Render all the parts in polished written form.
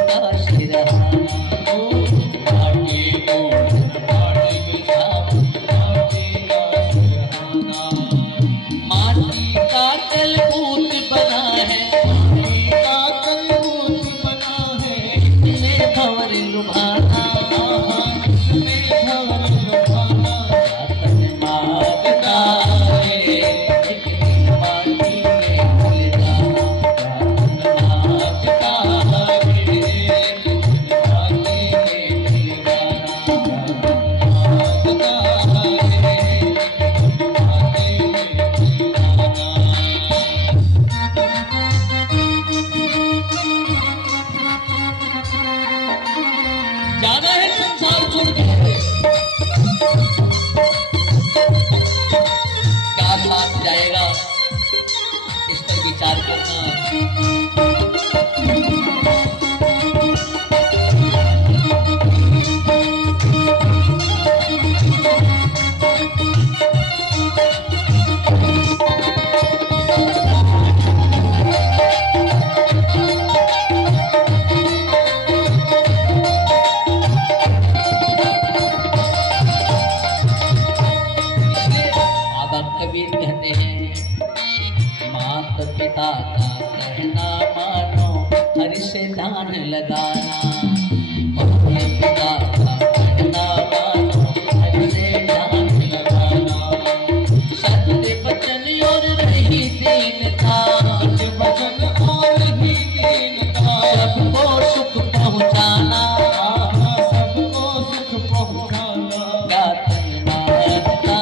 का सिरहाना ओ माटी मूरत माटी का सिरहाना। माटी का कलबूत बना है, माटी का कलबूत बना है, इसमें भंवर लुभाना, इसमें भंवर लुभाना। तन मांगता है एक दिन माटी में मिल जाना, तन मांगता है एक दिन माटी में मिल जाना, तन मांगता है माटी में मिल जाना। जाना है संसार छोड़ के, क्या साथ जाएगा इस पर विचार करना। बाबा कबीर कहते हैं माता पिता का कहना मानो, हरि से ध्यान लगाना। माता पिता का कहना मानो, हरि से ध्यान लगाना। सत्य वचन और रही दीनता, सत्य वचन और रही दीनता। सबको सुख पहुँचाना, सबको सुख पहुँचाना। तन मांगता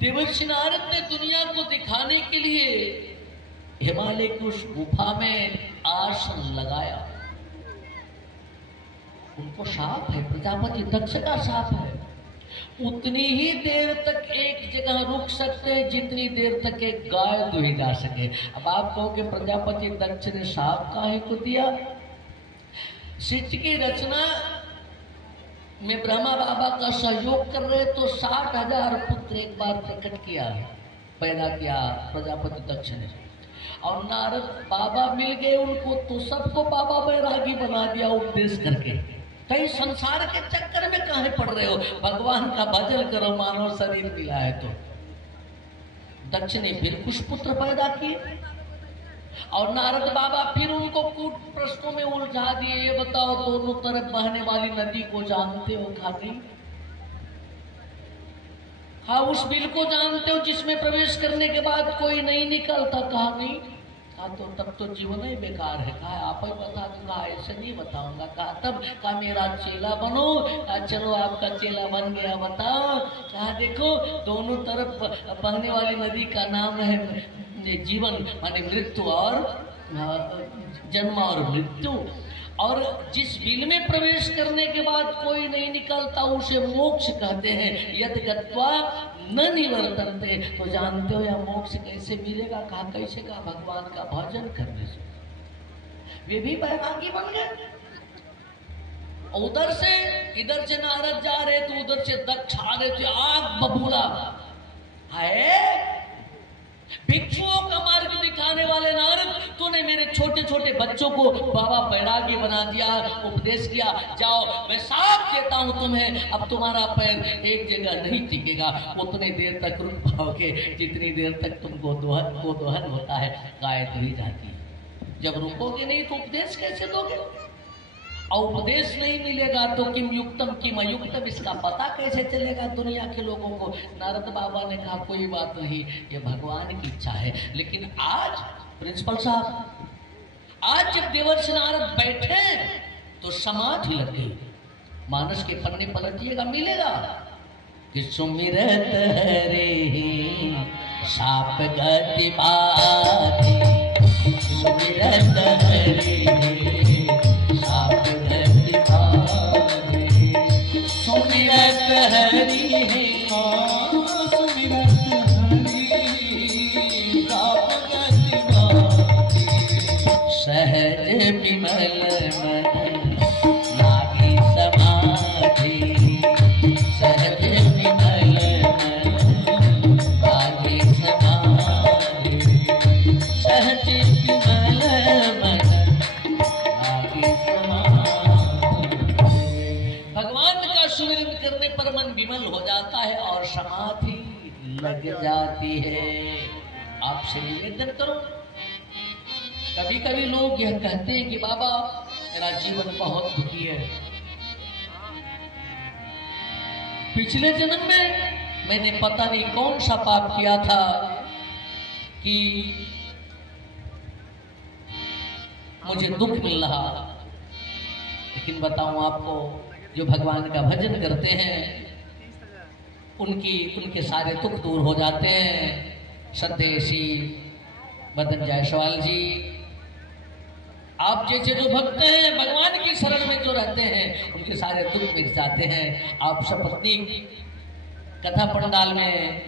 देवर्षि नारद ने दुनिया को दिखाने के लिए हिमालय की उस गुफा में आसन लगाया। उनको शाप है, प्रजापति दक्ष का शाप है। उतनी ही देर तक एक जगह रुक सकते हैं जितनी देर तक एक गाय दुही जा सके। अब आप कहोगे प्रजापति दक्ष ने शाप काहे को दिया? सृष्टि की रचना में ब्रह्मा बाबा का सहयोग कर रहे तो 60,000 पुत्र एक बार प्रकट किया, पैदा किया प्रजापति दक्ष ने। और नारद बाबा मिल गए उनको तो सबको बाबा बैरागी बना दिया उपदेश करके। कहीं संसार के चक्कर में काहे पड़ रहे हो, भगवान का भजन करो, मानव शरीर मिला है तो। दक्ष ने फिर कुछ पुत्र पैदा किए और नारद बाबा फिर उनको कूट प्रश्नों में उलझा दिए। ये बताओ दोनों तरफ बहने वाली नदी को जानते हो? कहा नहीं। हाँ, उस बिल को जानते हो जिसमें प्रवेश करने के बाद कोई नहीं निकलता? कहा नहीं। कहा तो तब तो जीवन ही बेकार है। कहा आप ही बता दूंगा, ऐसे नहीं बताऊंगा। कहा तब? कहा मेरा चेला बनो। कहा चलो आपका चेला बन गया, बताओ। कहा देखो दोनों तरफ बहने वाली नदी का नाम है जीवन माने मृत्यु और जन्म और मृत्यु। और जिस बिल में प्रवेश करने के बाद कोई नहीं निकलता उसे मोक्ष कहते हैं। यद गत्वा न निवर्तन्ते। तो जानते हो या मोक्ष कैसे मिलेगा? कहा कैसे? का भगवान का भजन करने से। वे भी बैरागी बन गए। उधर से इधर से नारद जा रहे तो उधर से दक्ष आ रहे थे, आग बबूला है। भिक्षुओं का मार्ग दिखाने वाले नारद, तूने मेरे छोटे छोटे बच्चों को बाबा बैरागी बना दिया, उपदेश किया। जाओ मैं साफ देता हूं तुम्हें, अब तुम्हारा पैर एक जगह नहीं टिकेगा। उतनी देर तक रुक पाओगे जितनी देर तक तुमको दोहन होता है, गाय दुही जाती है। जब रुकोगे नहीं तो उपदेश कैसे दोगे? और उपदेश नहीं मिलेगा तो किम युक्तम किम अयुक्तम, इसका पता कैसे चलेगा दुनिया के लोगों को? नारद बाबा ने कहा कोई बात नहीं, ये भगवान की इच्छा है। लेकिन आज प्रिंसिपल साहब, आज जब देवर्षि नारद बैठे तो समाधि लग गई। मानस के पन्ने पलटिएगा, मिलेगा कि सुमिरत हरे साप गति बाधी, सुमिरत हरे साप गति बाधी, सुमिरत हरि है सहज विमल मन लागी समाधि, सहज विमल मन लागी समाधि, सहज विमल मन लागी समाधि। भगवान का सुमिरन करने पर मन विमल हो जाता है और समाधि लग जाती है। आपसे निवेदन करो, कभी कभी लोग यह कहते हैं कि बाबा मेरा जीवन बहुत दुखी है, पिछले जन्म में मैंने पता नहीं कौन सा पाप किया था कि मुझे दुख मिल रहा। लेकिन बताऊं आपको, जो भगवान का भजन करते हैं उनके सारे दुख दूर हो जाते हैं। सत्यसी मदन जायसवाल जी, आप जैसे जो भक्त हैं, भगवान की शरण में जो रहते हैं, उनके सारे दुख मिट जाते हैं। आप सपत्नी कथा पंडाल में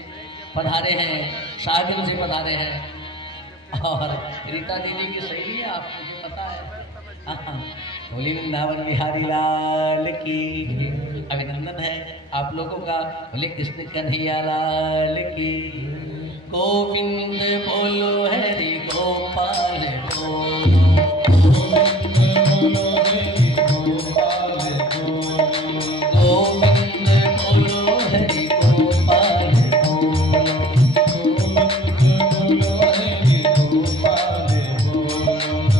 पधारे हैं, सागर से पधारे हैं और रीता दीदी की सही है, आप मुझे पता है। बोली वृंदावन बिहारी लाल की अभिनंदन है आप लोगों का। बोले कृष्ण कन्हैया लाल की। गोविंद बोलो हरि गोपाल बोलो, गोविंद बोलो हरि गोपाल बोलो।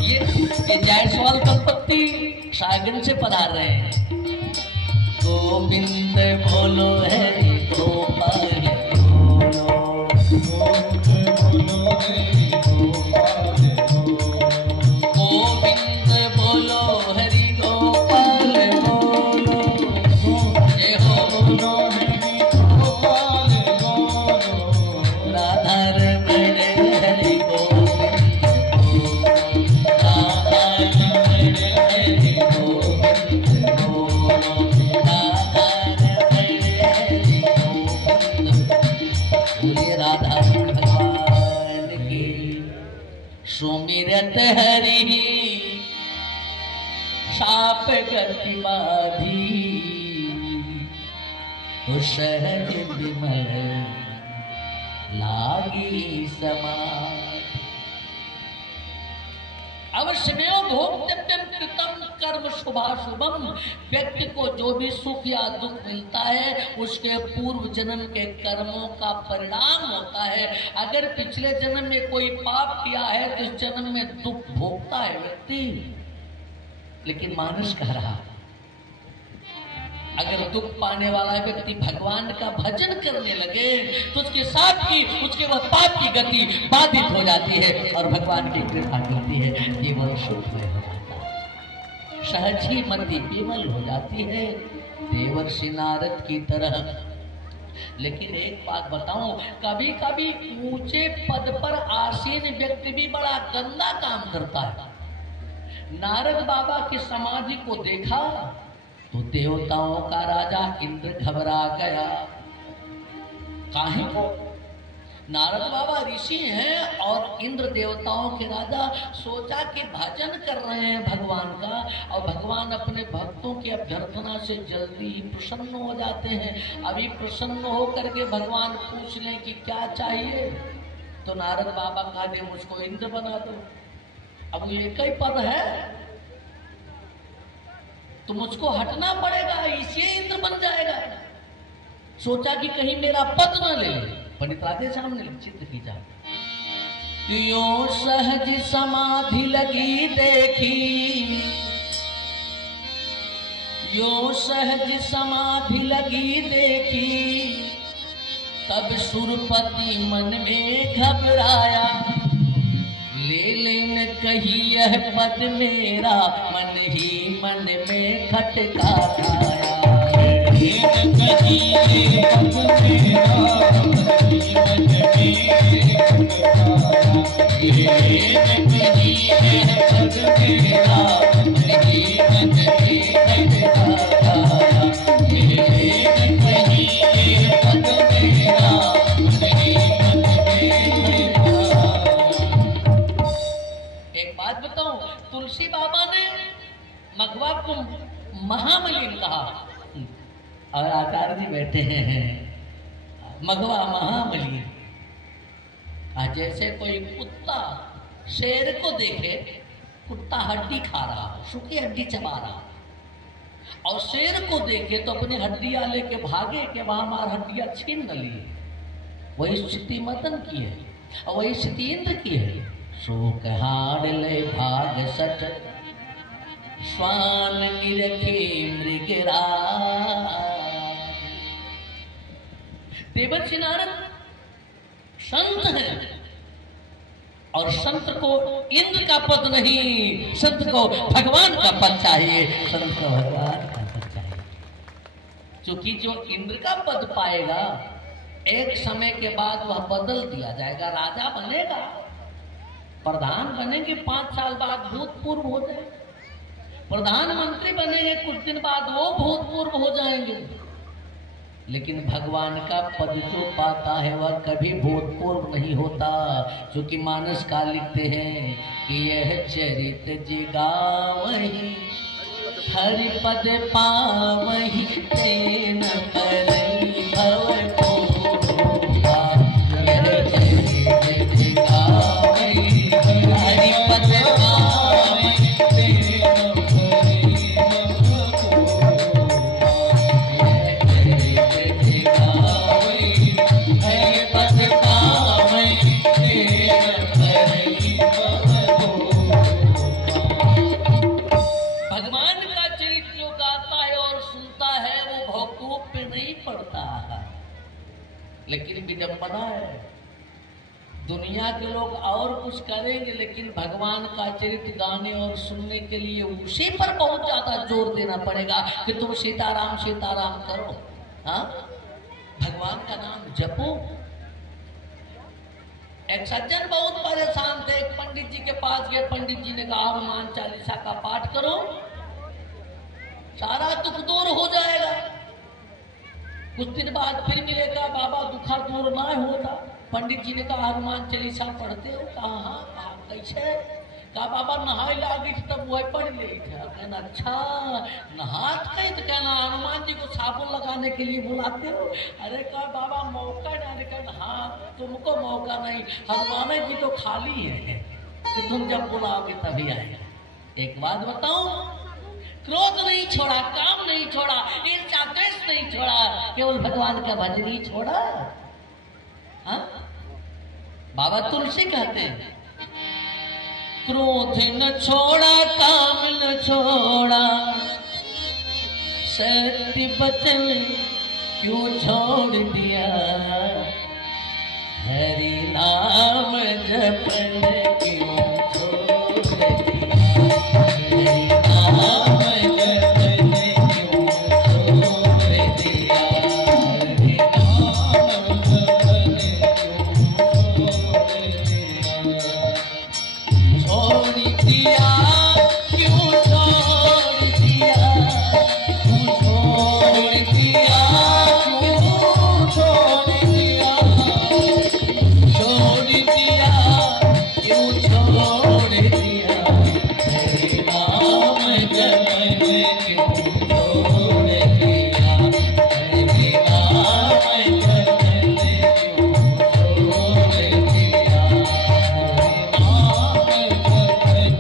ये जायसवाल दंपत्ति सागन से पधार रहे हैं। गोविंद बोलो हरि गोपाल बोलो, गोविंद बोलो हरि गोपाल बोलो, जय हो राधा रमण हरि गोविंद बोलो, राधा रमण हरि गोविंद बोलो, राधा रमण हरि गोविंद। बोले राधा भगवान की। सुमिरत हरि साप गति बाधी, तो सहज विमल लागी समाधि। अवश्यमेव भोक्तव्यम कृतम कर्म शुभाशुभम। व्यक्ति को जो भी सुख या दुख मिलता है उसके पूर्व जन्म के कर्मों का परिणाम होता है। अगर पिछले जन्म में कोई पाप किया है तो इस जन्म में दुख भोगता है व्यक्ति। लेकिन मानस कह रहा, अगर दुख पाने वाला व्यक्ति भगवान का भजन करने लगे तो उसके साथ की उसके वह पाप की गति बाधित हो जाती है और भगवान की कृपा मिलती है, केवल सुखमय हो जाता है, सहज ही मति विमल हो जाती है देवर्षि नारद की तरह। लेकिन एक बात बताऊं, कभी कभी ऊंचे पद पर आसीन व्यक्ति भी बड़ा गंदा काम करता है। नारद बाबा की समाधि को देखा तो देवताओं का राजा इंद्र घबरा गया। काहे को? नारद बाबा ऋषि हैं और इंद्र देवताओं के राजा। सोचा कि भजन कर रहे हैं भगवान का और भगवान अपने भक्तों की अभ्यर्थना से जल्दी ही प्रसन्न हो जाते हैं। अभी प्रसन्न होकर के भगवान पूछ लें कि क्या चाहिए, तो नारद बाबा कहा दे मुझको इंद्र बना दो। अब ये एक ही पद है तो मुझको हटना पड़ेगा, इसे इंद्र बन जाएगा। सोचा कि कहीं मेरा पद न ले ले। पंडित राधे सामने चित्र की जाए। यो सहज समाधि लगी देखी, यो सहज समाधि लगी देखी, तब सुरपति मन में घबराया। ले लेन कही यह पद मेरा, मन ही मन में खटका खाया। ले लेन कही यह पद मेरा, मन ही मन में खटकाया। ले लेन कही यह पद मेरा, मन ही मन में खटकाया। ले लेन कही यह पद मेरा, मन ही मन में खटकाया। एक बात बताऊं, तुलसी बाबा ने मघवा को महामलिन कहा, और आचार्य जी बैठे हैं, मघवा महामलिन। जैसे कोई कुत्ता शेर को देखे, कुत्ता हड्डी खा रहा, सूखी हड्डी चबा रहा, और शेर को देखे तो अपनी हड्डियां लेके भागे कि वहां हमारी हड्डियां छीन न लिए। वही स्थिति मदन की है और वही स्थिति इंद्र की है। शोक हार ले भाग सट, श्वान निरखे मृगराज। देवर्षि नारद संत है, और संत को इंद्र का पद नहीं, संत को भगवान का पद चाहिए, संत को भगवान का पद चाहिए। क्योंकि जो इंद्र का पद पाएगा, एक समय के बाद वह बदल दिया जाएगा, राजा बनेगा, प्रधान बनेंगे, 5 साल बाद भूतपूर्व हो जाएंगे, प्रधानमंत्री बनेंगे, कुछ दिन बाद वो भूतपूर्व हो जाएंगे। लेकिन भगवान का पद जो पाता है वह कभी भूतपूर्व नहीं होता। क्योंकि मानस का लिखते हैं कि यह चरित जिगावहि, हरि पद पावहि, तेन परई भव पूरा। यह चरित जिगावहि, हरि पद पावहि, तेन परई भव पूरा। यह चरित जिगावहि, हरि पद पावहि, तेन परई भव पूरा। भगवान का चरित्र जो गाता है और सुनता है वो भौकूप पे नहीं पड़ता है। लेकिन विडंबना है, दुनिया के लोग और कुछ करेंगे, लेकिन भगवान का चरित्र गाने और सुनने के लिए उसी पर बहुत ज्यादा जोर देना पड़ेगा कि तुम सीताराम सीताराम करो। हाँ, भगवान का नाम जपो। एक सज्जन बहुत परेशान थे, एक पंडित जी के पास गए, पंडित जी ने कहा हनुमान चालीसा का पाठ करो, सारा दुख दूर हो जाएगा। कुछ दिन बाद फिर मिलेगा, बाबा दुखा दूर ना होता। पंडित जी ने कहा हनुमान चालीसा पढ़ते हो? कहा हाँ। कहा कैसे? कहा बाबा नहाए लागी तब वह पढ़ ले थे। कहना अच्छा नहात कहीं तो कहना हनुमान जी को साबुन लगाने के लिए बुलाते हो? अरे कहा बाबा मौका डाले। कहना हाँ तुमको मौका नहीं, हनुमान जी तो खाली है कि तुम जब बुलाओगे तभी आएगा। एक बात बताऊं, क्रोध नहीं छोड़ा, काम नहीं छोड़ा, ईर्ष्या द्वेष नहीं छोड़ा, केवल भगवान का भजन ही छोड़ा। हाँ? बाबा तुलसी कहते हैं क्रोध न छोड़ा, काम न छोड़ा, सत्य वचन क्यों छोड़ दिया, हरि नाम जपन क्यों छोड़ दिया, हरि नाम जपन क्यों छोड़ दिया, हरि नाम जपन क्यों छोड़ दिया, क्यों छोड़ दिया, क्यों छोड़ दिया, क्यों छोड़ दिया, छोड़ दिया, क्यों छोड़ दिया, हरि नाम जपन क्यों छोड़ दिया, हरि नाम जपन क्यों छोड़ दिया, हरि नाम जपन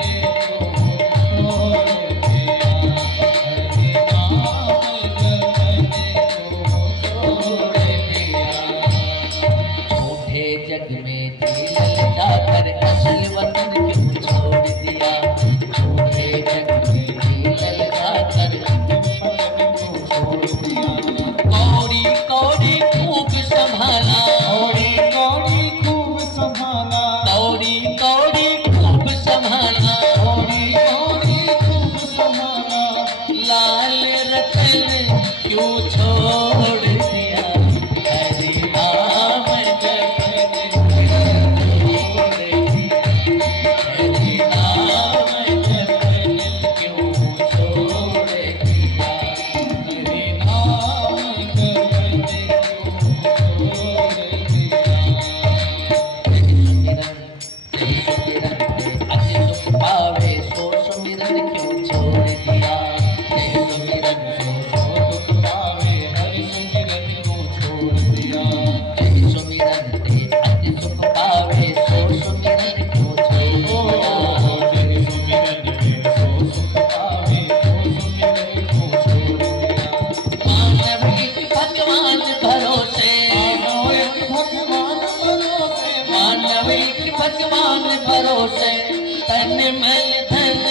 अनमल धन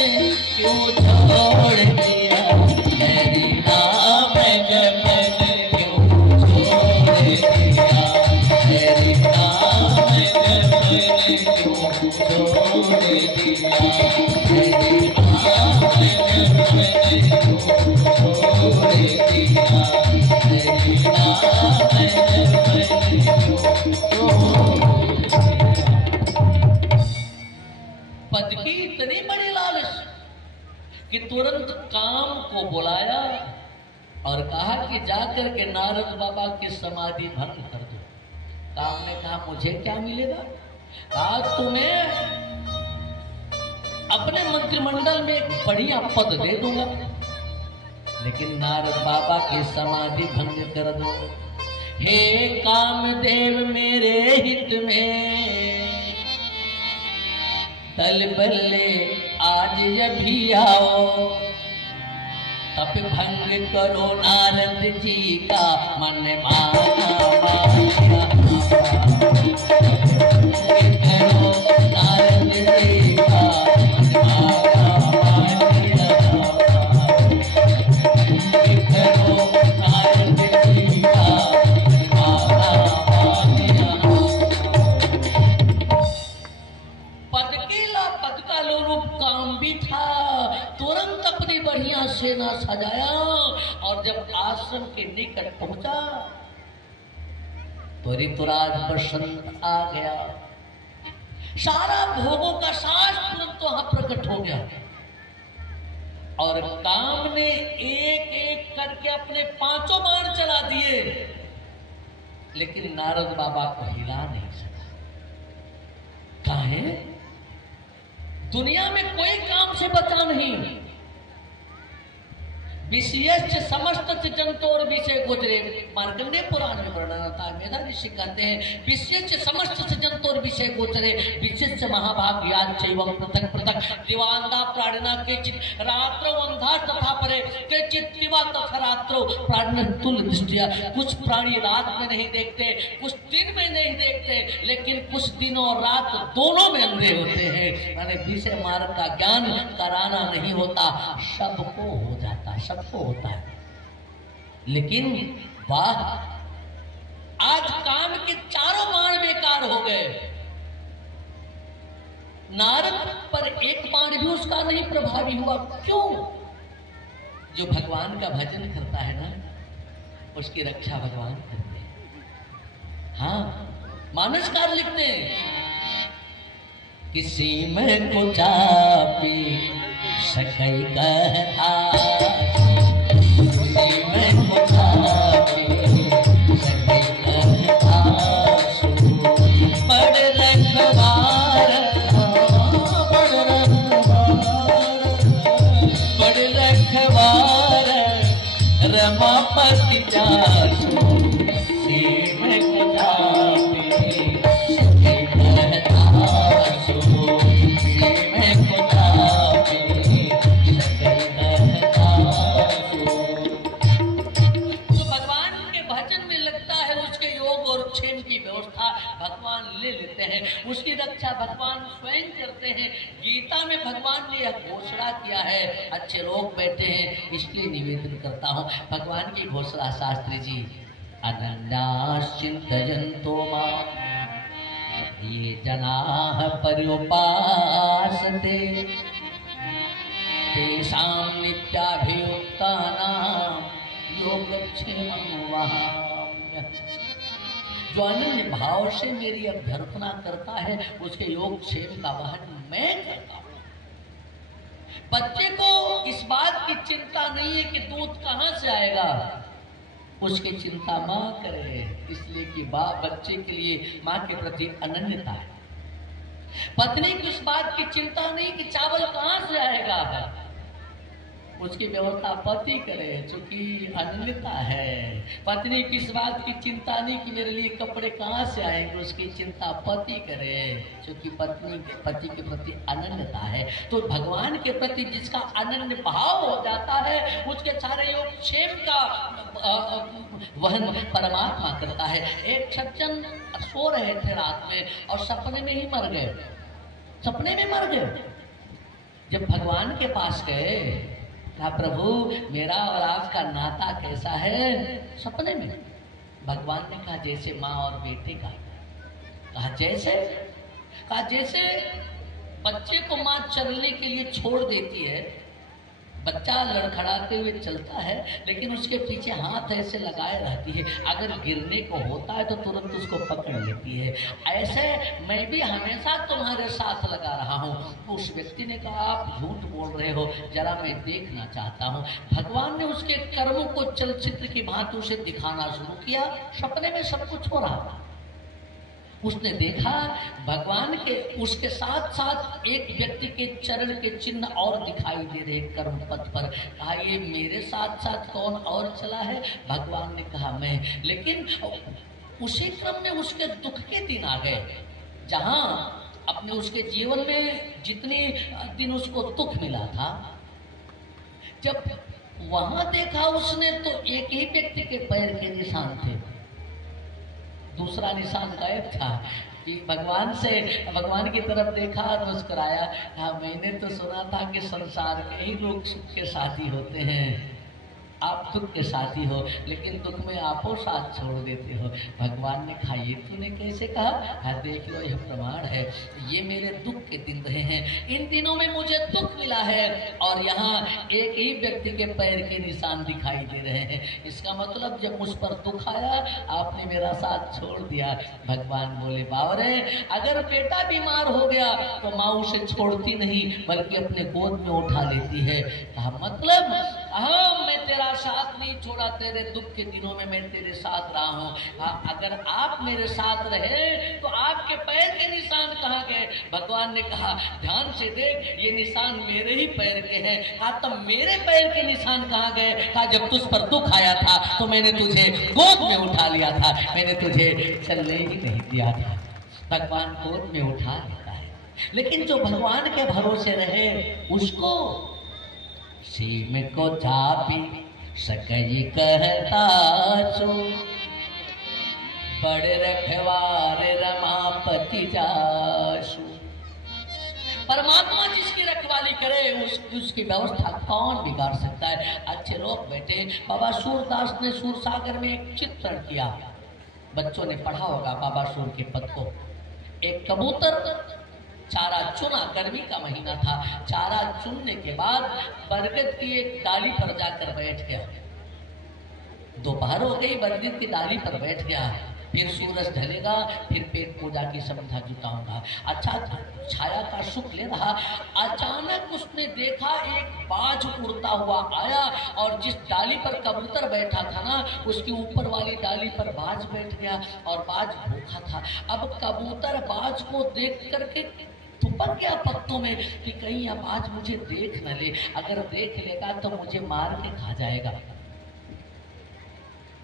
क्यों छोड़ दिया, हरि नाम जपन क्यों छोड़ दिया, हरि नाम जपन क्यों छोड़ दिया, हरि नाम जपन क्यों छोड़ दिया, हरि नाम जपन क्यों। पद की इतनी बड़ी लालच कि तुरंत काम को बुलाया और कहा कि जाकर के नारद बाबा की समाधि भंग कर दो। काम ने कहा मुझे क्या मिलेगा, कहा तुम्हें अपने मंत्रिमंडल में एक बढ़िया पद दे दूंगा, लेकिन नारद बाबा की समाधि भंग कर दो। हे कामदेव मेरे हित में तल बल्ले आज अभी आओ, तप भंग करो नारद जी का मन माना माया, करो नारद जी का मन माना माया, करो नारद जी का मन माना माया। पद का लोरूप काम भी था, तुरंत अपनी बढ़िया सेना सजाया और जब आश्रम के निकट पहुंचा तो ऋतुराज बसंत आ गया। सारा भोगों का साज तुरंत वहां प्रकट हो गया और काम ने एक एक करके अपने 5 बाण चला दिए, लेकिन नारद बाबा को हिला नहीं सका। काहे? दुनिया में कोई काम से बचा नहीं। विशेष समस्त जंतोर विषय गोचरे, मार्कंडेय पुराण में वर्णन आता है। मेधा ऋषि कहते हैं विशेष समस्त जंतोर विषय गोचरे, विशेष महाभाग याद चैवं पृथक पृथक दिवांदा प्राणना के चित रात्रो अंधा तथा परे के चित दिवा तथा रात्रो प्राण तुल दृष्टिया। कुछ प्राणी रात में नहीं देखते, कुछ दिन में नहीं देखते, लेकिन कुछ दिन और रात दोनों में अंधे होते हैं। मैंने विषय मार्ग का ज्ञान कराना नहीं होता, सबको हो जाता, सबको होता है। लेकिन वाह, आज काम के 4 बाण बेकार हो गए। नारद पर एक बाण भी उसका नहीं प्रभावी हुआ। क्यों? जो भगवान का भजन करता है ना, उसकी रक्षा भगवान करते हैं। हाँ, मानसकार लिखते हैं किसी में को चापी सकई कहता, किसी में को चापी सकई कहता, बड़ रखवार, बड़ रखवार रमापति जासु, किसी में को चापी सकई कहता, भगवान ले लेते हैं, उसकी रक्षा भगवान स्वयं करते हैं। गीता में भगवान ने यह घोषणा किया है। अच्छे लोग बैठे हैं इसलिए निवेदन करता हूँ, भगवान की घोषणा शास्त्री जी, अनन्याश्चिन्तयन्तो मां ये जनाः पर्युपासते तेषां नित्याभियुक्तानां योगक्षेमं वहाम्यहम्। जो अनन्य भाव से मेरी अभ्यर्थना करता है उसके योगक्षेम का वहन मैं करता हूं। बच्चे को इस बात की चिंता नहीं है कि दूध कहां से आएगा, उसकी चिंता मां करे, इसलिए कि बच्चे के लिए मां के प्रति अनन्यता है। पत्नी की उस बात की चिंता नहीं कि चावल कहां से आएगा, उसकी व्यवस्था पति करे, चूंकि अनन्यता है। पत्नी की इस बात की चिंता नहीं कि मेरे लिए कपड़े कहाँ से आएंगे, उसकी चिंता पति करे, चूंकि पति के प्रति अनन्यता है। तो भगवान के प्रति जिसका अनन्य भाव हो जाता है उसके सारे योगक्षेम का वहन परमात्मा करता है। एक सज्जन सो रहे थे रात में और सपने में ही मर गए, सपने में मर गए। जब भगवान के पास गए, कहा प्रभु मेरा और आपका नाता कैसा है? सपने में भगवान ने कहा जैसे माँ और बेटे का। कहा जैसे बच्चे को माँ चलने के लिए छोड़ देती है, बच्चा लड़खड़ाते हुए चलता है लेकिन उसके पीछे हाथ ऐसे लगाए रहती है, अगर गिरने को होता है तो तुरंत उसको पकड़ लेती है, ऐसे मैं भी हमेशा तुम्हारे साथ लगा रहा हूँ। तो उस व्यक्ति ने कहा आप झूठ बोल रहे हो, जरा मैं देखना चाहता हूँ। भगवान ने उसके कर्मों को चलचित्र की भांति उसे दिखाना शुरू किया। सपने में सब कुछ हो रहा था। उसने देखा भगवान के उसके साथ साथ एक व्यक्ति के चरण के चिन्ह और दिखाई दे रहे कर्म पथ पर। कहा ये मेरे साथ साथ कौन और चला है? भगवान ने कहा मैं। लेकिन उसी क्रम में उसके दुख के दिन आ गए, जहां अपने उसके जीवन में जितने दिन उसको दुख मिला था, जब वहां देखा उसने तो एक ही व्यक्ति के पैर के निशान थे, दूसरा निशान गायब था। कि भगवान की तरफ देखा, मुस्कुराया। हाँ मैंने तो सुना था कि संसार के ही लोग सुख के साथी होते हैं, आप दुख के साथी हो, लेकिन दुख में आपो साथ छोड़ देते हो। भगवान ने कहा ये तूने कैसे कहा? हाँ देख लो यह प्रमाण है, ये मेरे दुख के दिन रहे हैं, इन दिनों में मुझे दुख मिला है और यहाँ एक ही व्यक्ति के पैर के निशान दिखाई दे रहे हैं। इसका मतलब जब मुझ पर दुख आया आपने मेरा साथ छोड़ दिया। भगवान बोले बावरे, अगर बेटा बीमार हो गया तो माँ उसे छोड़ती नहीं बल्कि अपने गोद में उठा लेती है। कहा मतलब हाँ मैं तेरा साथ नहीं छोड़ा, तेरे दुख के दिनों में मैं तेरे साथ रहा हूँ। अगर आप मेरे साथ रहे तो आपके पैर के निशान कहाँ गए? भगवान ने कहा ध्यान से देख, ये निशान मेरे ही पैर के हैं। कहा तब मेरे पैर के निशान कहाँ गए? कहा जब तुझ पर दुख आया था तो मैंने तुझे गोद में उठा लिया था, मैंने तुझे चलने ही नहीं दिया था। भगवान गोद में उठा लेता है, लेकिन जो भगवान के भरोसे रहे उसको सीम को चापी सकई कहता सो, बड़े रखवार रमापति जासु। परमात्मा जिसकी रखवाली करे उसकी व्यवस्था कौन बिगाड़ सकता है? अच्छे लोग बैठे। बाबा सूरदास ने सूरसागर में एक चित्रण किया, बच्चों ने पढ़ा होगा बाबा सूर के पद को। एक कबूतर चारा चुना, गर्मी का महीना था, चारा चुनने के बाद बरगद की एक डाली पर जाकर बैठ गया। दोपहर हो गई, बरगद की डाली पर बैठ गया। फिर सूरज ढलेगा, फिर पेट पूजा की समझा जुटाऊंगा। अच्छा छाया का सुख ले रहा, अचानक उसने देखा एक बाज उड़ता हुआ आया और जिस डाली पर कबूतर बैठा था ना, उसकी ऊपर वाली डाली पर बाज बैठ गया और बाज भूखा था। अब कबूतर बाज को देख करके तुपक गया पत्तों में कि कहीं यह बाज मुझे देख न ले, अगर देख लेगा तो मुझे मार के खा जाएगा।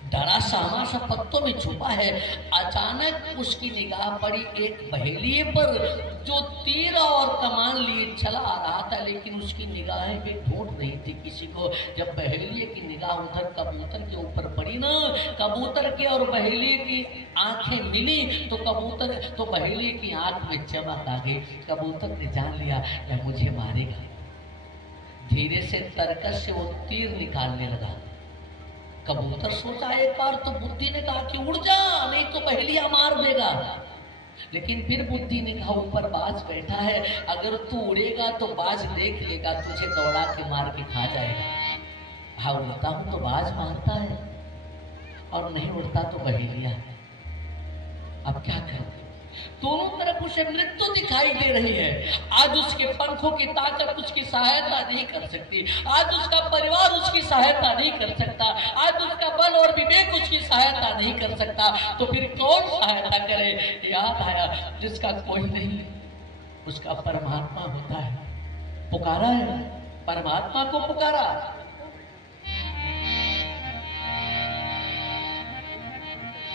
डरा सहमा सा पत्तों में छुपा है। अचानक उसकी निगाह पड़ी एक बहेलिए पर जो तीर और कमान लिए चला आ रहा था, लेकिन उसकी निगाहें भी ढूंढ रही थी किसी को। जब बहेलिए की निगाह उधर कबूतर के ऊपर पड़ी ना, कबूतर के और बहेलिए की आंखें मिली तो बहेलिए की आंख में चमक आ गई। कबूतर ने जान लिया यह मुझे मारेगा। धीरे से तरकस से वो तीर निकालने लगा। कबूतर सोचा एक बार तो बुद्धि ने कहा कि उड़ जा, नहीं तो बहेलिया मार देगा। लेकिन फिर बुद्धि ने कहा ऊपर बाज बैठा है, अगर तू उड़ेगा तो बाज देख लेगा, तुझे दौड़ा के मार के खा जाएगा। हाँ उड़ता हूं तो बाज मारता है और नहीं उड़ता तो बहेलिया। अब क्या करें? दोनों तरफ उसे मृत्यु दिखाई दे रही है। आज उसके पंखों की ताकत उसकी सहायता नहीं कर सकती, आज उसका परिवार उसकी सहायता नहीं कर सकता, आज उसका बल और विवेक उसकी सहायता नहीं कर सकता, तो फिर कौन सहायता करे? याद आया जिसका कोई नहीं उसका परमात्मा होता है। पुकारा है, परमात्मा को पुकारा।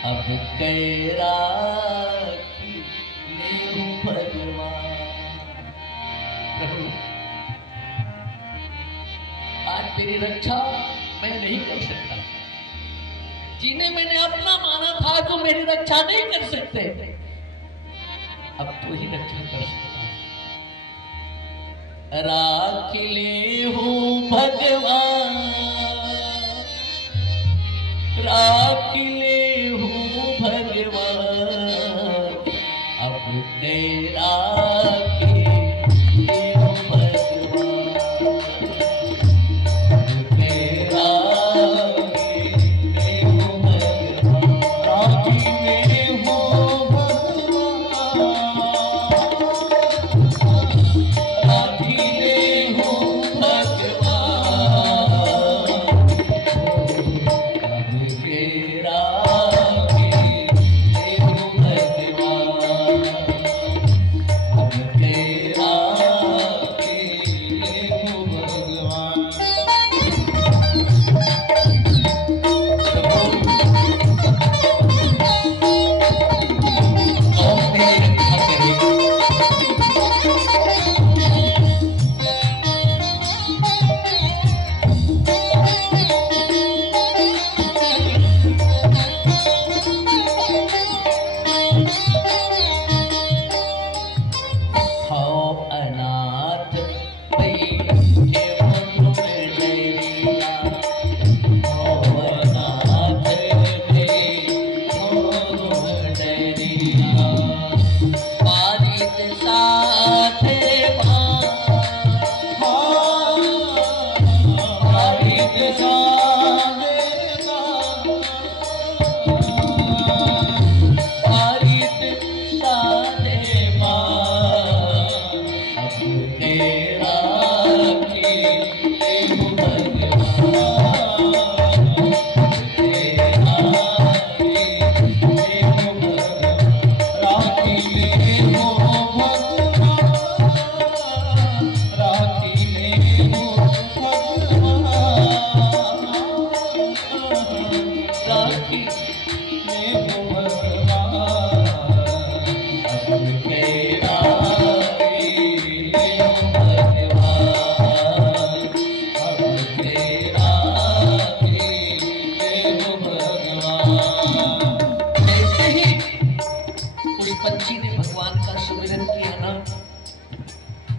अब कैरा प्रभु आज तेरी रक्षा मैं नहीं कर सकता, जिन्हें मैंने अपना माना था जो मेरी रक्षा नहीं कर सकते, अब तू ही रक्षा कर सकता। राखिले हूँ भगवान, राखिले हूँ भगवान, अब तेरा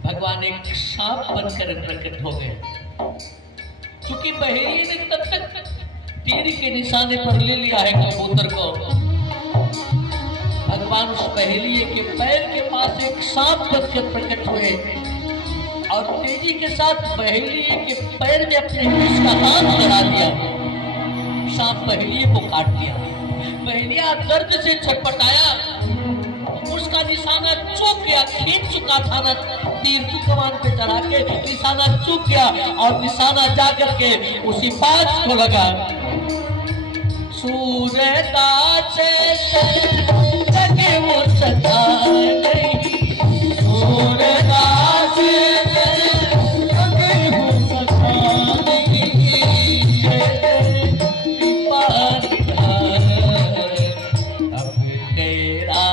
भगवान एक सांप बनकर प्रकट हो गए, क्योंकि बहेलिए ने तब तक तीर के निशाने पर ले लिया है कबूतर को। भगवान उस बहेलिए के पैर के पास एक सांप बनकर प्रकट हुए और तेजी के साथ बहेलिए के पैर में अपने विष का हाथ चढ़ा दिया। सांप बहेलिए को काट दिया। बहेलिया दर्द से छटपटाया, उसका निशाना चूक गया, खींच चुका था ना तीर की कमान पे चढ़ा के, निशाना चूक गया और निशाना जाकर के उसी बाज को लगा। सूरदास लगे वो सदा नहीं, सूरदास लगे वो सदा नहीं, अब तेरा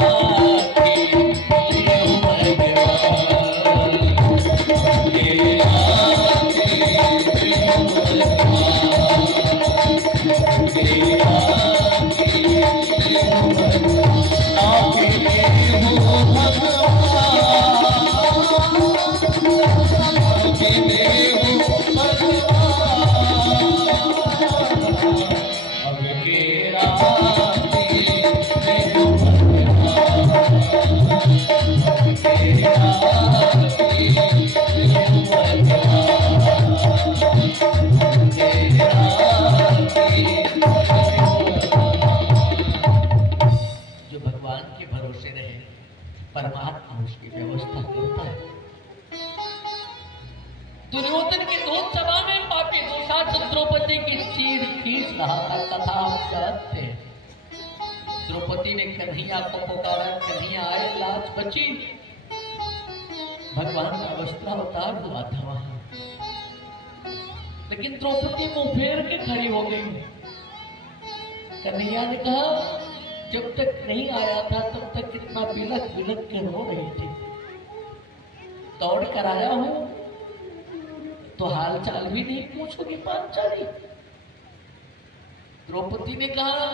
परमात्मा उसकी व्यवस्था करता है। दुर्योधन के दूध सभा में पापी दुशासन द्रौपदी की चीर खींच रहा था। कथा आप जानते हैं, द्रौपदी ने कन्हैया को पुकारा, कन्हैया आए, लाज बची। भगवान का वस्त्रावतार हुआ था वहां, लेकिन द्रौपदी मुंह फेर के खड़ी हो गई। कन्हैया ने कहा, जब तक नहीं आया था तब तक कितना बिलक बिलक के रो रही थी, दौड़ कर आया हूं तो हाल चाल भी नहीं पूछोगी पांचाली। द्रौपदी ने कहा,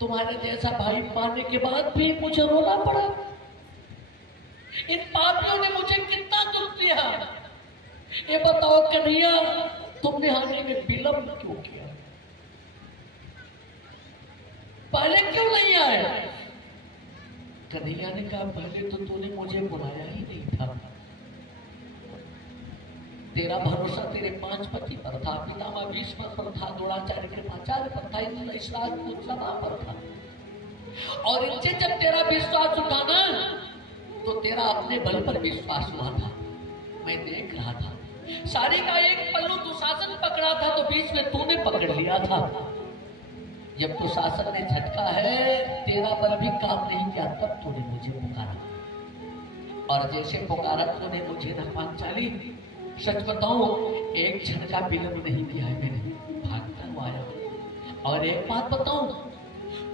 तुम्हारे जैसा भाई पाने के बाद भी मुझे रोना पड़ा। इन पापियों ने मुझे कितना दुख दिया, ये बताओ कन्हैया, तुमने आने में विलंब क्यों किया? पहले क्यों नहीं आए? कन्हैया ने कहा, पहले तो तूने मुझे बुलाया ही नहीं था। तेरा भरोसा तेरे 5 पति पर था, पितामह भीष्म पर था, द्रोणाचार्य कृपाचार्य पर था, इस राजपूत सभा पर था। और इनसे जब तेरा विश्वास उठा ना, तो तेरा अपने बल पर विश्वास हुआ था। मैं देख रहा था, सारी का एक पल्लू दुशासन पकड़ा था तो बीच में तूने पकड़ लिया था। जब दुशासन ने झटका है, तेरा बल भी काम नहीं किया, तब तूने मुझे पुकारा। और जैसे पुकारा तूने मुझे न पांचाली, सच बताऊं एक क्षण का विलंब नहीं किया है मैंने, भागता आया। और एक बात बताऊं,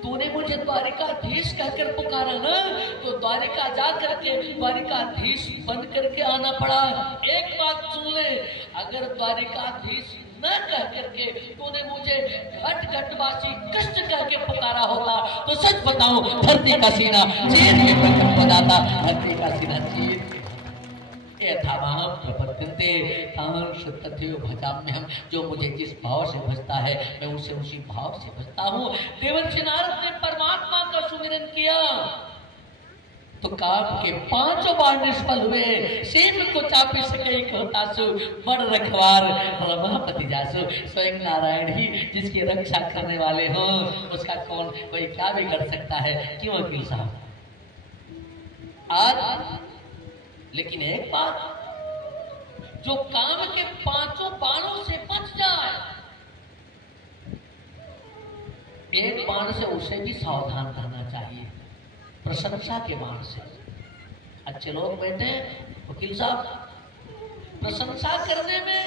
तूने मुझे द्वारिकाधीश कहकर पुकारा ना, तो द्वारिका जा करके द्वारिकाधीश बन करके आना पड़ा। एक बात सुन ले, अगर द्वारिकाधीश न कह करके तूने मुझे घट घटवासी कष्ट करके पुकारा होता, तो सच बताऊं धरती का सीना चीर के प्रकट हो जाता। धरती का सीना चीर भजाम्यहम्, जो मुझे जिस भाव से भजता है मैं उसे उसी भाव से भजता हूँ। देवर्षि नारद ने परमात्मा का सुमिरन किया तो काम के 5 बार निष्फल हुए। सीम को चापी सके कहतासु, बड़ रखवार रमापति जासु। स्वयं नारायण ही जिसकी रक्षा करने वाले हो, उसका कौन कोई क्या भी कर सकता है? क्यों वकील साहब? आज लेकिन एक बात, जो काम के 5 बाणों से बच जाए, एक बाण से उसे भी सावधान रहना चाहिए, प्रशंसा के बाण से। अच्छे लोग बैठे वकील साहब, प्रशंसा करने में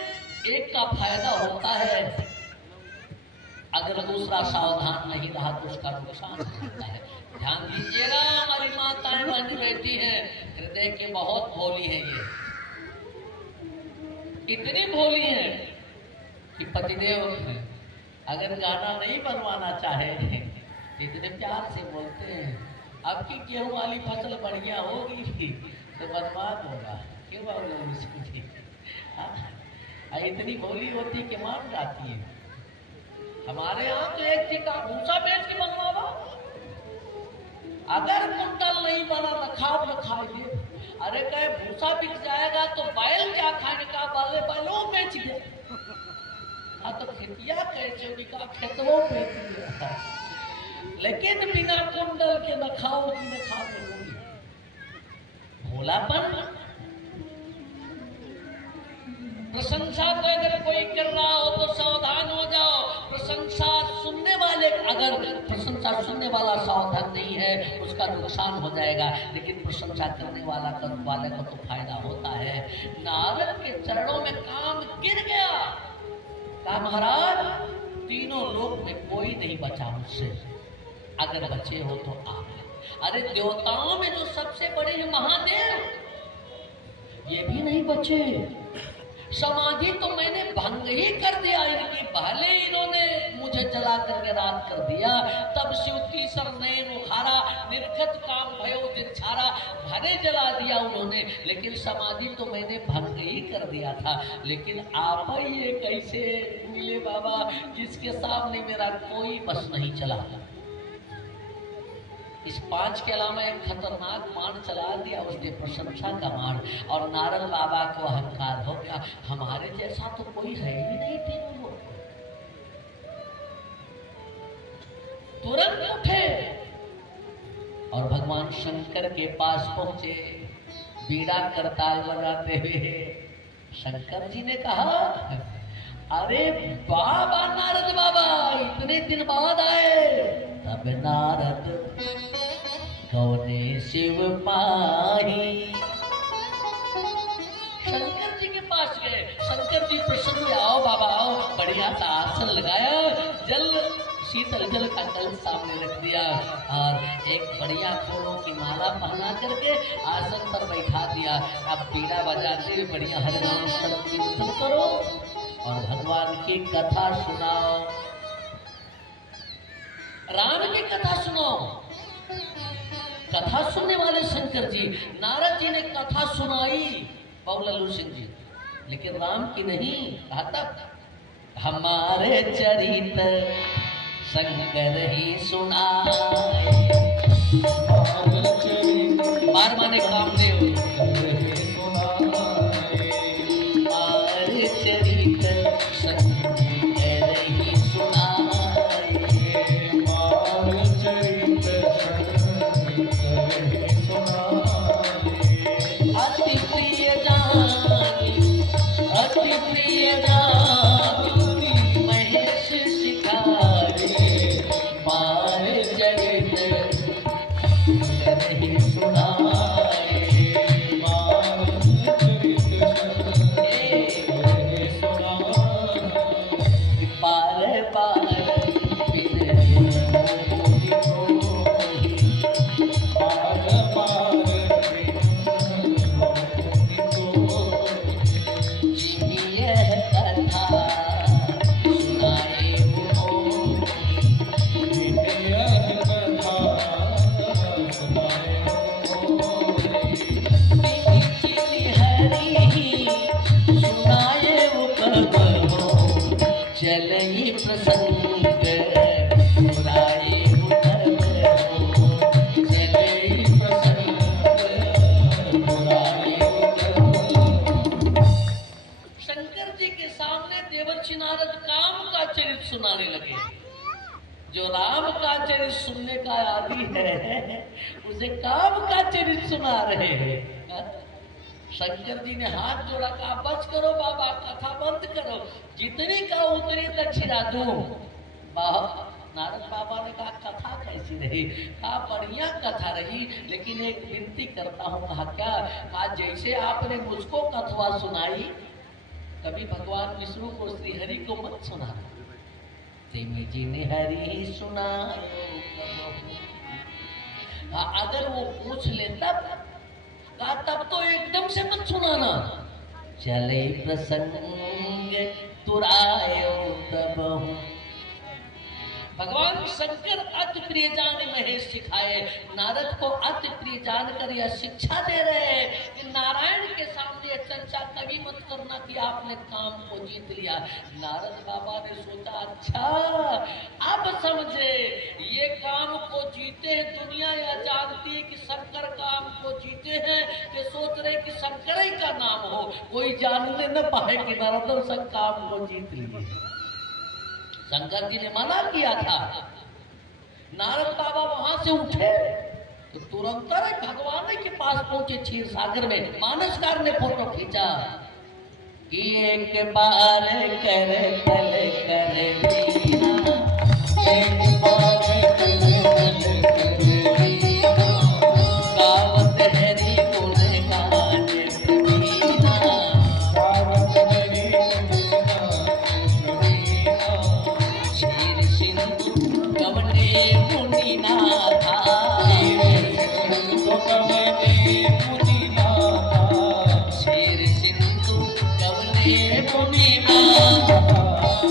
एक का फायदा होता है, अगर दूसरा सावधान नहीं रहा तो उसका नुकसान होता है। ध्यान दीजिएगा, हमारी माताएं बहन बैठी हैं, हृदय के बहुत भोली है, ये इतनी भोली है कि पतिदेव अगर गाना नहीं बनवाना चाहे तो इतने प्यार से बोलते हैं, अब की गेहूं वाली फसल बढ़िया होगी तो बनवा दूंगा। क्यों बाबू? इतनी भोली होती कि मान जाती है। हमारे यहाँ तो एक चीज का भूसा बेच के बनवावा, अगर कुंटल नहीं बना रखाव न खाइए। अरे कहे भूसा बिक जाएगा तो बैल क्या खाने का, बाले बैलों बेच दे। हाँ तो खेतिया कैसे बिका, खेतों बेच दिया। लेकिन बिना कुंडल के न खाओ कि न खाते होगी। भोलापन। प्रशंसा को अगर कोई कर रहा हो तो सावधान हो जाओ। प्रशंसा सुनने वाले, अगर प्रशंसा सुनने वाला सावधान नहीं है उसका नुकसान हो जाएगा, लेकिन प्रशंसा करने वाले को तो फायदा होता है। नारद के चरणों में काम गिर गया, कहा महाराज तीनों लोक में कोई नहीं बचा मुझसे, अगर बचे हो तो आप। अरे देवताओं में जो सबसे बड़े हैं महादेव, ये भी नहीं बचे। समाधि तो मैंने भंग ही कर दिया इनकी, भले इन्होंने मुझे जला करके रात कर दिया। तब शिव तीसर नयन उखारा, निर्खत काम भयो दिनछारा, भले जला दिया उन्होंने, लेकिन समाधि तो मैंने भंग ही कर दिया था। लेकिन आप ये कैसे मिले बाबा, जिसके सामने मेरा कोई बस नहीं चला। इस 5 के अलावा एक खतरनाक बाण चला दिया उसने, प्रशंसा का बाण। और नारद बाबा को अहंकार हो गया, हमारे जैसा तो कोई है ही नहीं तीनों लोग। तुरंत उठे और भगवान शंकर के पास पहुंचे, बीड़ा करताल बजाते हुए। शंकर जी ने कहा, अरे बाबा नारद बाबा इतने दिन बाद आए। तब नारद कौने शिव पाही, शंकर जी के पास गए। शंकर जी प्रसन्न हुए, आओ बाबा आओ। बढ़िया सा आसन लगाया, जल शीतल जल का कल सामने रख दिया और एक बढ़िया फूलों की माला पहना करके आसन पर बैठा दिया। अब पीड़ा बजाते हुए बढ़िया हरे नाम संकीर्तन करो और भगवान की कथा सुनाओ, राम की कथा सुनाओ। कथा सुनने वाले शंकर जी, नारद जी ने कथा सुनाई। बाबू लल्लू सिंह जी, लेकिन राम की नहीं। कहा तब हमारे चरित्र शंकर ही सुनाए। बार माने कामदेव हमारे चरित्र शंकर ही सुनाए। हमारे चरित्र शंकर ही सुनाए। अति प्रिय जानी, अति प्रिय जानी महेश सिखाए। हमारे चरित्र शंकर ही सुनाए। चलई प्रसंग बुराई चलई प्रसंग बुराई। शंकर जी के सामने देवर्षि नारद काम का चरित्र सुनाने लगे। जो राम का चरित्र सुनने का आदि है उसे काम का चरित्र सुना रहे हैं। शंकर जी ने हाथ जोड़ा, कहा बस करो बाबा, कथा बंद करो, जितनी का उतनी दक्षिणा दूं। नारद बाबा ने कहा कथा कैसी रही? कहा बढ़िया कथा रही, लेकिन एक विनती करता हूँ। कहा क्या? कहा जैसे आपने मुझको कथवा सुनाई, कभी भगवान विष्णु को श्री हरि को मत सुना। तेमी जी ने हरि सुनायो। अगर वो पूछ ले तब तो एकदम से मत सुनाना। चले प्रसंग तुरायो तब। भगवान शंकर अति प्रिय जान महेश सिखाए। नारद को अति प्रिय जानकर यह शिक्षा दे रहे हैं कि नारायण के सामने चर्चा कभी मत करना कि आपने काम को जीत लिया। नारद बाबा ने सोचा अच्छा अब समझे, ये काम को जीते हैं। दुनिया यह जानती है कि शंकर काम को जीते हैं, ये सोच रहे कि शंकर ही का नाम हो, कोई जानने न पाए कि नारद संग काम को जीत लिए। शंकर जी ने मना किया था। नारद बाबा वहां से उठे तो तुरंत भगवान के पास पहुंचे क्षीर सागर में। मानसकार ने फोटो खींचा कि एक बार कर तल कर दीना, एक बार कर तल कर दीना, गावत हरि गुण गान प्रवीणा, गावत हरि गुण गान सिंधु कवने मुनिनाथा, कवने मुनिनाथा, शेर सिंधु कवने मुनिनाथा,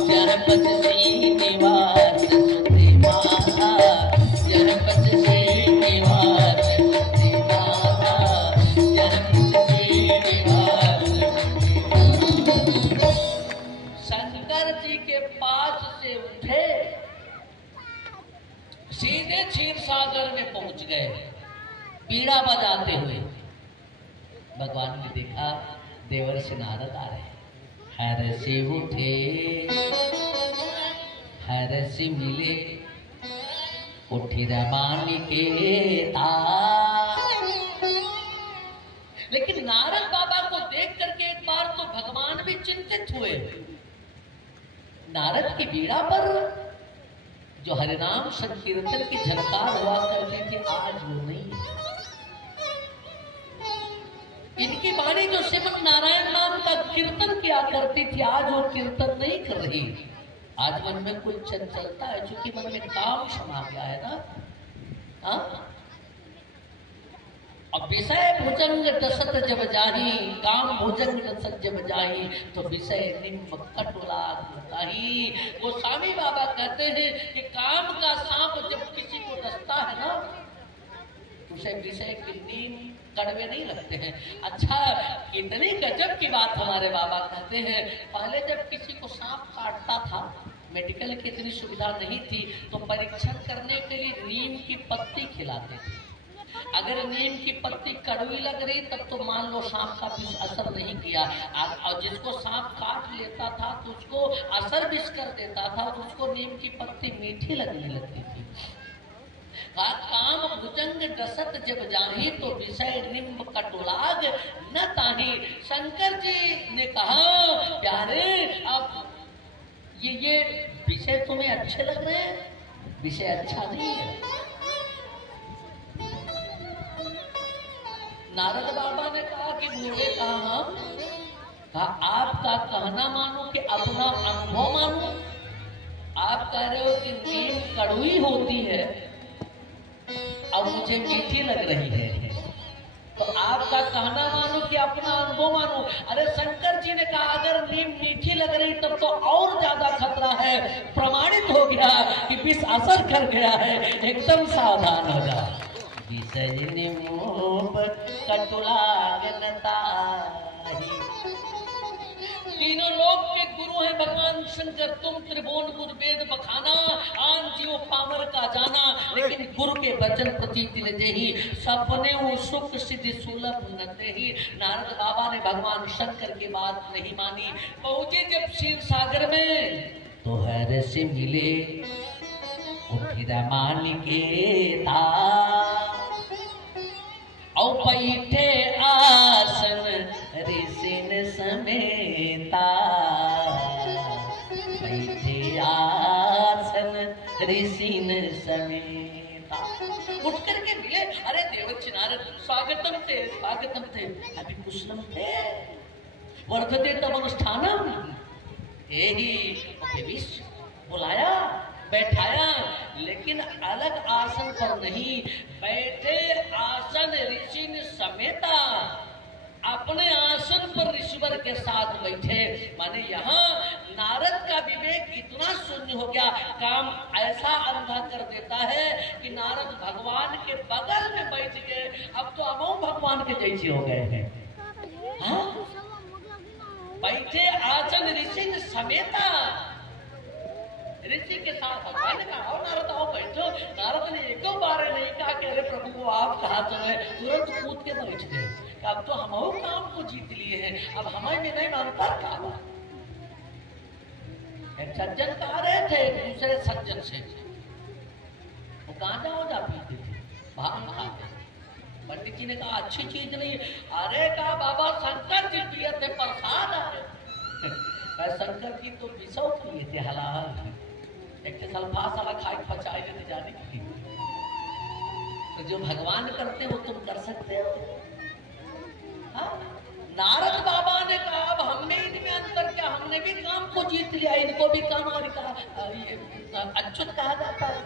जरपत श्रीनिवास सुते माता, जरपत श्रीनिवास सुते माता, जरपत श्रीनिवास सुते माता। शंकर जी के पास से उठे, सीधे क्षीर सागर में पहुंच गए बीड़ा बजाते हुए। भगवान ने देखा देवर्षि नारद आ रहे। हर्षि उठे हर्षि मिले, उठी रमानी के तार। लेकिन नारद बाबा को देख करके एक बार तो भगवान भी चिंतित हुए। नारद की बीड़ा पर जो हरिनाम संकीर्तन की झनकार हुआ करती थी, आज वो नहीं है। इनकी वाणी जो श्रीमन नारायण नाम का कीर्तन किया करती थी, आज वो कीर्तन नहीं कर रही। आज मन में कुछ चंचलता है, क्योंकि मन में काम समा गया है ना। अब विषय भुजंग दशत जब जाही, काम भुजंग दशत जब जाही, तो विषय निम्ब कटुला बताही। वो स्वामी बाबा कहते हैं कि काम का सांप जब किसी को डसता है ना, उसे विषय की नीम कड़वे नहीं लगते हैं। अच्छा, इतनी गजब की बात हमारे बाबा कहते हैं, पहले जब किसी को सांप काटता था, मेडिकल की इतनी सुविधा नहीं थी, तो परीक्षण करने के लिए नीम की पत्ती खिलाते थे। अगर नीम की पत्ती कड़वी लग रही तब तो मान लो सांप का विष असर नहीं किया, और जिसको सांप काट लेता था तो उसको असर विष कर देता था, तो उसको नीम की पत्ती मीठी लगने लगती थी। काम भुजंग डसत जब जाही तो विषय निम्ब कटुलाग न ताही। शंकर जी ने कहा, प्यारे अब ये विषय तुम्हें अच्छे लग रहे हैं? विषय अच्छा नहीं है। नारद बाबा ने कहा कि बूढ़े कहा आपका कहना मानो कि अपना अनुभव मानो। आप कह रहे हो कि नीम कड़वी होती है अब मुझे मीठी लग रही है, तो आपका कहना मानो कि अपना अनुभव मानो। अरे शंकर जी ने कहा अगर नीम मीठी लग रही तब तो और ज्यादा खतरा है, प्रमाणित हो गया कि विष असर कर गया है, एकदम सावधान हो जा। तीनों लोक के गुरु हैं भगवान शंकर, तुम त्रिभुवन गुरु वेद बखाना, आन जीव पामर का जाना, लेकिन गुरु के वचन प्रति दिल देही, सपने वो सुख सिद्धि सुलभ न देही। नारद बाबा ने भगवान शंकर की बात नहीं मानी। पहुंचे जब क्षीर सागर में तो हर से मिले मानिके औ बैठे आसन ऋषिन समेता, बैठे आसन ऋषिन समेता। उठ करके मिले, अरे देवच्छ नारद स्वागतम थे स्वागतम थे, अभी कुशलम थे, वर्धते तब अनुष्ठानम, यही बुलाया बैठाया, लेकिन अलग आसन पर नहीं बैठे, आसन ऋषि ने समेता, अपने आसन पर ऋषिवर के साथ बैठे। माने यहाँ नारद का विवेक इतना शून्य हो गया, काम ऐसा अंधा कर देता है कि नारद भगवान के बगल में बैठ गए, अब तो अमो भगवान के जैसे हो गए हैं। हाँ? बैठे आसन ऋषि ने समेता, ऋषि के साथ भगवान ने कहा नारद आओ बैठो। नारद ने एक बार नहीं कहा कि अरे प्रभु को आप कहा चले, तुरंत कूद के बैठ गए। अब तो हम काम को जीत लिए हैं, अब हमें भी नहीं मानता क्या बात। एक सज्जन कह रहे थे दूसरे सज्जन से, वो गांजा हो जा पीते थे, भाग खाते। पंडित जी ने कहा अच्छी चीज नहीं। अरे कहा बाबा शंकर जी पिए थे प्रसाद है। शंकर जी तो विषौ पिए थे हलाल, एक सल्फास वाला खाई पचाई देते जाने की। तो जो भगवान करते वो तुम कर सकते हो। हाँ? नारद बाबा ने कहा अब हमने इनमें अंतर क्या, हमने भी काम को जीत लिया, इनको भी काम और कहा अच्युत कहा जाता है।